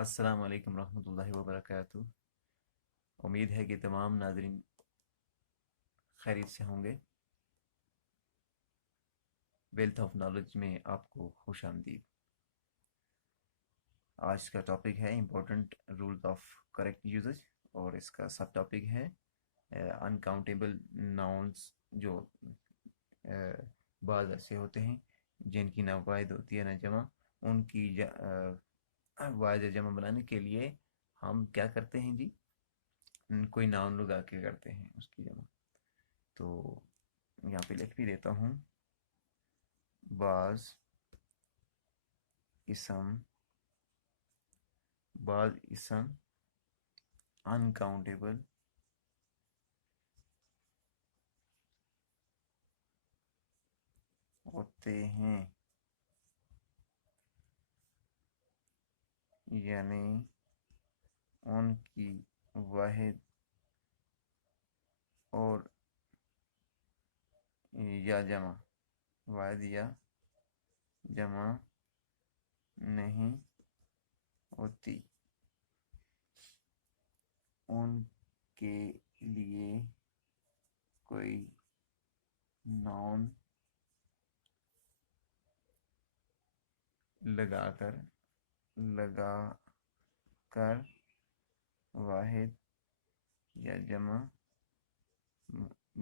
السلام علیکم ورحمۃ اللہ وبرکاتہ۔ امید ہے کہ تمام ناظرین خیریت سے ہوں گے۔ ویلتھ آف نالج میں آپ کو خوش آمدید۔ آج کا ٹاپک ہے important rules of correct usage, اور اس کا سب ٹاپک ہے انکاؤنٹیبل ناؤنس، جو بعض ایسے ہوتے ہیں جن کی نہ واحد ہوتی ہے نہ جمع۔ ان کی واحد جمع بنانے کے لیے ہم کیا کرتے ہیں جی؟ کوئی ناؤن لگا کے کرتے ہیں اس کی جمع۔ تو یہاں پہ لکھ بھی دیتا ہوں، بعض اسم انکاؤنٹیبل ہوتے ہیں، یعنی ان کی واحد اور یا جمع، واحد یا جمع نہیں ہوتی۔ ان کے لیے کوئی ناؤن لگا کر واحد یا جمع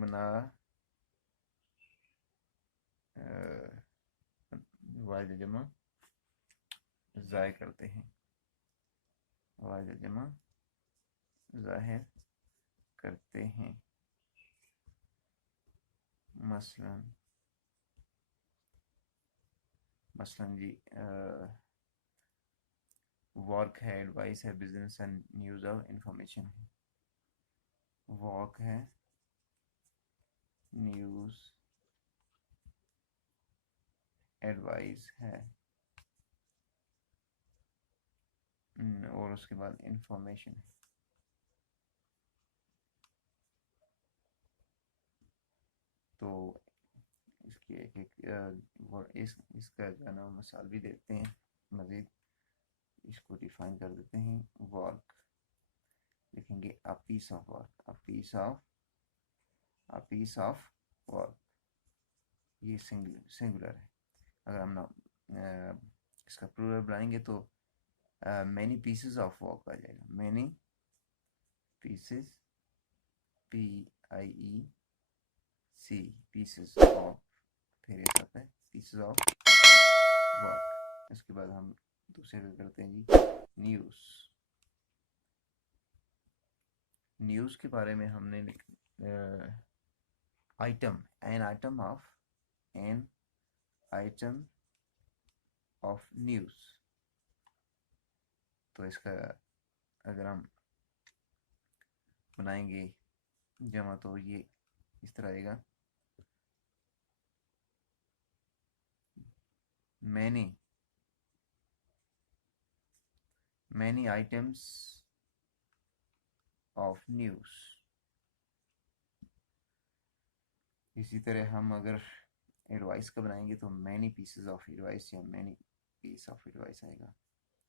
بنا واحد جمع ظاہر کرتے ہیں، واحد جمع ظاہر کرتے ہیں۔ مثلا جی ورک ہے، ایڈوائس ہے، بزنس ہے، نیوز اور انفارمیشن ہے۔ ورک ہے، نیوز، ایڈوائس ہے، اور اس کے بعد انفارمیشن ہے۔ تو اس کی اس کا جو ہے نا مثال بھی دیتے ہیں، مزید اس کو ڈیفائن کر دیتے ہیں۔ ورک لکھیں گے a piece of work، a piece of work، یہ سنگولر ہے۔ اگر ہم اس کا پلورل بنائیں گے تو many pieces of work آ جائے گا۔ many pieces، pieces of، پھر ایسا ہے pieces of work۔ اس کے بعد ہم دوسرے کا کرتے ہیں جی نیوز کے بارے میں ہم نے an item of news۔ تو اس کا اگر ہم بنائیں گے جمع تو یہ اس طرح آئے گا، many items of news۔ اسی طرح ہم اگر ایڈوائس کا بنائیں گے تو many pieces of advice یا many piece of advice آئے گا۔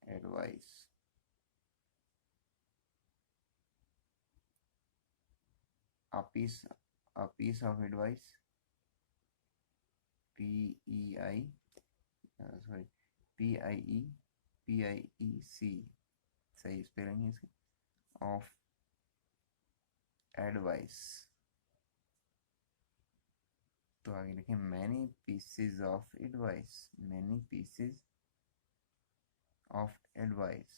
Advice, a piece of advice، PIEC، صحیح اسپیلنگ ہے اس کی، آف ایڈوائس۔ تو آگے لکھیں many pieces of advice، many pieces of advice۔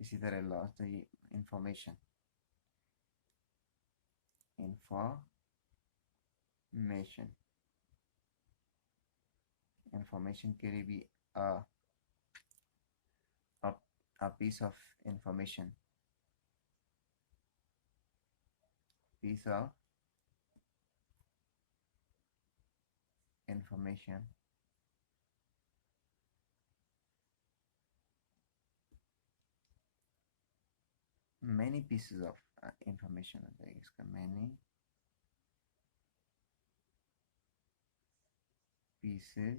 اسی طرح لاسٹ ہے یہ انفارمیشن کے لیے بھی a piece of information، many pieces of information آ جائے گا اس کا، many pieces